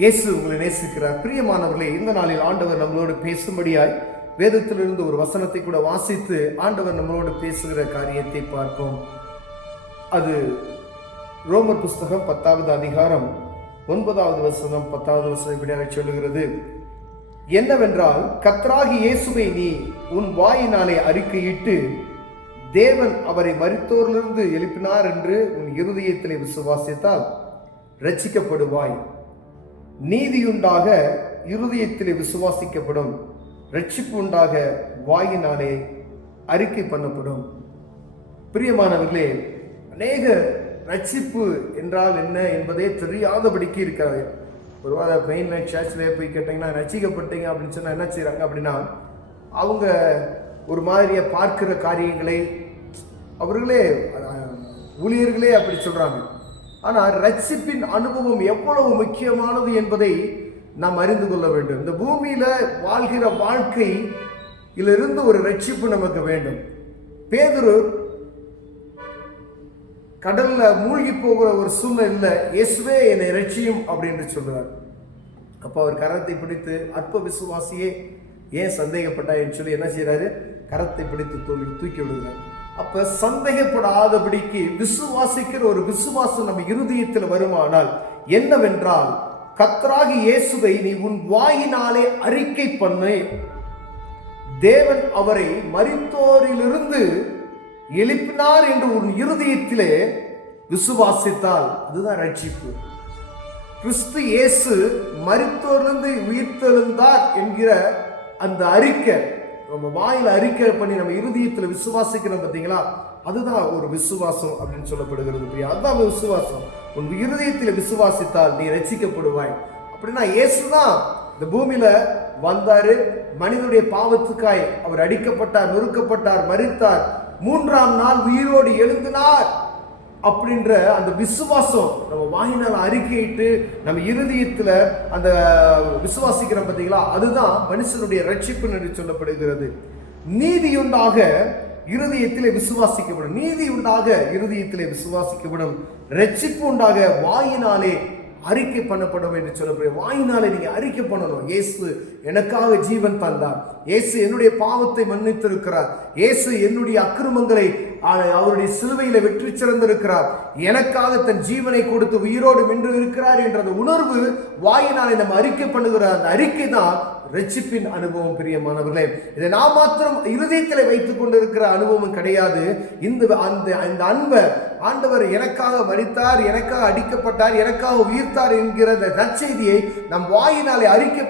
இயேசு உங்களை நேசிக்கிறார். பிரியமானவர்களே, இந்த நாளில் ஆண்டவர் நம்மளோடு பேசும்படியாய் வேதத்திலிருந்து ஒரு வசனத்தை கூட வாசித்து ஆண்டவர் நம்மளோடு பேசுகிற காரியத்தை பார்ப்போம். அது ரோமர் புஸ்தகம் 10வது அதிகாரம் 9வது வசனம் 10வது வசனம் இப்படியாக சொல்லுகிறது. என்னவென்றால், கர்த்தராகிய இயேசுவை நீ உன் வாயினாலே அறிக்கையிட்டு தேவன் அவரை மரித்தோரிலிருந்து எழுப்பினார் என்று உன் இருதயத்திலே விசுவாசித்தால் ரட்சிக்கப்படுவாய். நீதியுண்டாக இருதயத்திலே விசுவாசிக்கப்படும், ரட்சிப்பு உண்டாக வாயினாலே அறிக்கை பண்ணப்படும். பிரியமானவர்களே, அநேக ரட்சிப்பு என்றால் என்ன என்பதே தெரியாதபடிக்கு இருக்கிறாங்க. ஒருவாத மெயின் லைட் சர்ச்சில் போய் கேட்டிங்கன்னா ரட்சிக்கப்பட்டீங்க அப்படின்னு சொன்னால் என்ன செய்கிறாங்க அப்படின்னா, அவங்க ஒரு மாதிரியை பார்க்கிற காரியங்களை அவர்களே ஊழியர்களே அப்படி சொல்கிறாங்க. ஆனால் ரட்சிப்பின் அனுபவம் எவ்வளவு முக்கியமானது என்பதை நாம் அறிந்து கொள்ள வேண்டும். இந்த பூமியில் வாழ்கிற வாழ்க்கையிலிருந்து ஒரு ரட்சிப்பு நமக்கு வேண்டும். பேதுரு கடல்ல மூழ்கி போகிற ஒரு சூழ்நிலை, இயேசுவே என்னை ரட்சியும் அப்படின்னு சொல்றார். அப்போ அவர் கரத்தை பிடித்து, அற்ப விசுவாசியே ஏன் சந்தேகப்பட்டா என்று சொல்லி என்ன செய்யறாரு, கரத்தை பிடித்து தூக்கி விடுகிறார். அப்ப சந்தேகப்படாதபடிக்கு விசுவாசிக்கிற ஒரு விசுவாசம் நம்ம இருதயத்தில் வருமானால் என்னவென்றால், கர்த்தராகிய இயேசுவை நீ உன் வாயினாலே அறிக்கை பண்ணு, தேவன் அவரை மரித்தோரிலிருந்து எழுப்பினார் என்று உன் இருதயத்திலே விசுவாசித்தால் அதுதான் ரட்சிப்பு. கிறிஸ்து இயேசு மரித்தோரிலிருந்து உயிர்த்தெழுந்தார் என்கிற அந்த அறிக்கை நம்ம வாயில அறிக்கை பண்ணி நம்ம இருதயத்தில் விசுவாசிக்கிறோம் பார்த்தீங்களா, அதுதான் ஒரு விசுவாசம் அப்படின்னு சொல்லப்படுகிறது. அதுதான் விசுவாசம். உன் இருதயத்தில் விசுவாசித்தால் நீ ரட்சிக்கப்படுவாய். அப்படின்னா இயேசுதான் இந்த பூமியில வந்தாரு, மனிதனுடைய பாவத்துக்காய் அவர் அடிக்கப்பட்டார், நொறுக்கப்பட்டார், மரித்தார், 3ஆம் நாள் உயிரோடு எழுந்தினார் அப்படின்ற அந்த விசுவாசம் நம்ம வாயினால் அறிக்கையிட்டு நம்ம இருதயத்துல அந்த விசுவாசிக்கிறோம் பார்த்தீங்களா, அதுதான் மனுஷனுடைய ரட்சிப்பு என்று சொல்லப்படுகிறது. நீதியுண்டாக இருதயத்திலே விசுவாசிக்கப்படும், நீதி உண்டாக இருதயத்திலே விசுவாசிக்கப்படும், ரட்சிப்பு உண்டாக வாயினாலே அறிக்கை பண்ணப்படும் என்று சொல்லப்படும். வாயினாலே நீங்க அறிக்கை பண்ணணும், இயேசு எனக்காக ஜீவன் தந்தார், இயேசு என்னுடைய பாவத்தை மன்னித்திருக்கிறார், இயேசு என்னுடைய அக்கிரமங்களை அவருடைய சிலுவையில வெற்றி சிறந்திருக்கிறார், எனக்காக தன் ஜீவனை கொடுத்து உயிரோடு நின்று இருக்கிறார் என்ற அந்த உணர்வு வாயினாலே நம்ம அறிக்கை பண்ணுகிற அந்த அறிக்கை தான் ரட்சிப்பின் அனுபவம். பிரியமானவர்களே, இதை நான் மாத்திரம் இருதயத்தில் வைத்துக் கொண்டிருக்கிற அனுபவம் கிடையாது. இந்த அன்பை ஆண்டவர் எனக்காக மரித்தார், எனக்காக அடிக்கப்பட்டார், எனக்காக உயிர்த்தார் என்கிற அந்த நற்செய்தியை நம் வாயினாலே அறிக்கை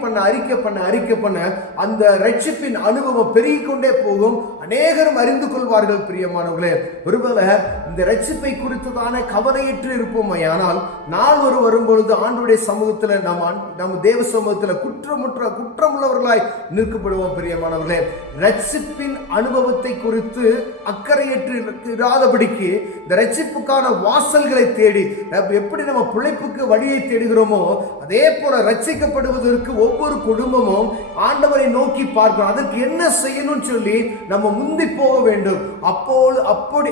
பண்ண அந்த ரட்சிப்பின் அனுபவம் பெருகிக் கொண்டே போகும். அநேகரும் அறிந்து கொள்வார்கள். பிரியமானவர்களே, ஒருவேளை இந்த ரட்சிப்பை குறித்ததான கவலையற்று இருப்போம், ஆனால் நாள் வரும்பொழுது ஆண்டவருடைய சமூகத்தில் நம்ம தேவ சமூகத்தில் குற்றமுள்ளவர்களாய் நிற்கப்படுவோம். பிரியமானவர்களே, ரட்சிப்பின் அனுபவத்தை குறித்து அக்கறையற்று இராதபடிக்கு இந்த ரட்சிப்புக்கான வாசல்களை தேடி எப்படி நம்ம பிழைப்புக்கு வழியை தேடுகிறோமோ அதே போல ரட்சிக்கப்படுவதற்கு ஒவ்வொரு குடும்பமும் ஆண்டவரை நோக்கி பார்க்கணும். அதற்கு என்ன செய்யணும்னு சொல்லி நம்ம முந்தி போக வேண்டும்.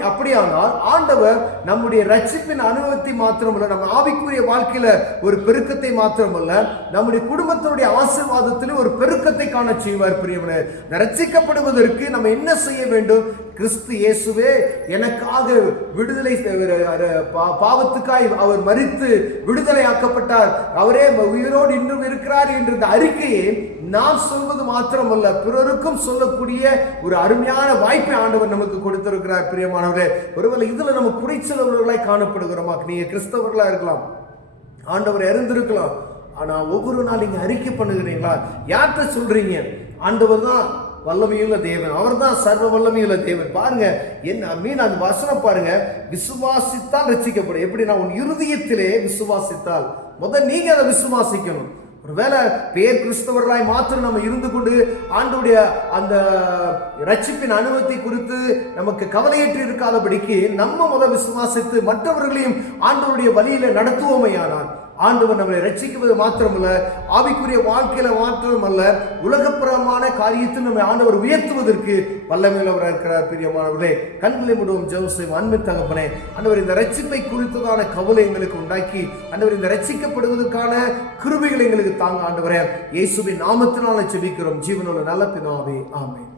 அப்படியானால் ஆண்டவர் நம்முடைய ரட்சிப்பின் அனுபவத்தை மாத்திரமல்ல, நம்ம ஆவிக்குரிய வாழ்க்கையில ஒரு பெருக்கத்தை மாத்திரமல்ல, நம்முடைய குடும்பத்தினுடைய ஆசீர்வாதத்தில் ஒரு பெருக்கத்தை காண செய்வார். பிரியமானவர்களே, ரட்சிக்கப்படுவதற்கு நம்ம என்ன செய்ய வேண்டும்? கிறிஸ்து இயேசுவே எனக்காக விடுதலை, பாவத்துக்காய் அவர் மரித்து விடுதலை ஆக்கப்பட்டார், அவரே உயிரோடு இன்னும் இருக்கிறார் என்ற அறிக்கையை நாம் சொல்வது மாத்திரமல்ல, பிறருக்கும் சொல்லக்கூடிய ஒரு அருமையான வாய்ப்பை ஆண்டவர் நமக்கு கொடுத்திருக்கிறார். பிரியமானவர்களே, ஒருவேளை இதுல நம்ம குறைச்சலவர்களாய் காணப்படுகிறோமா? நீங்க கிறிஸ்தவர்களா இருக்கலாம், ஆண்டவர் இறந்திருக்கலாம், ஆனா ஒவ்வொரு நாள் நீங்க அறிக்கை பண்ணுகிறீங்களா? யார்கிட்ட சொல்றீங்க? ஆண்டவர் தான் வல்லமையுள்ள தேவன், அவர் தான் சர்வ வல்லமையுள்ள தேவன். பாருங்க என்ன அந்த வசனம் பாருங்க, விசுவாசித்தால் ரட்சிக்கப்படும். எப்படின்னா உன் இருதயத்திலே விசுவாசித்தால், முதல் நீங்க அதை விசுவாசிக்கணும். ஒருவேளை பேர் கிறிஸ்தவர்களாய் மாத்திரம் நம்ம இருந்து கொண்டு ஆண்டவருடைய அந்த ரட்சிப்பின் அனுபவத்தை குறித்து நமக்கு கவலையற்று இருக்காதபடிக்கு நம்ம முதல் விசுவாசித்து மற்றவர்களையும் ஆண்டவருடைய வழியில நடத்துவோமையானால் ஆண்டவர் நம்மளை ரட்சிக்குவது மாத்திரமல்ல, ஆவிக்குரிய வாழ்க்கையில மாத்திரமல்ல, உலகப்புறமான காரியத்தில் நம்மை ஆண்டவர் உயர்த்துவதற்கு வல்லமையுள்ளவராக இருக்கிறார். பிரியமானவர்களே, கண்களை மூடுவோம், ஜெபம் செய்வோம். அன்பின் தகப்பனே, ஆண்டவர் இந்த ரட்சிப்பை குறித்ததான கவலை எங்களுக்கு உண்டாக்கி, ஆண்டவர் இந்த ரட்சிக்கப்படுவதற்கான கிருபைகளை எங்களுக்கு தாங்க ஆண்டவரே. இயேசுவின் நாமத்தினால ஜெபிக்கிறோம் ஜீவனுள்ள நல்ல பிதாவே, ஆமென்.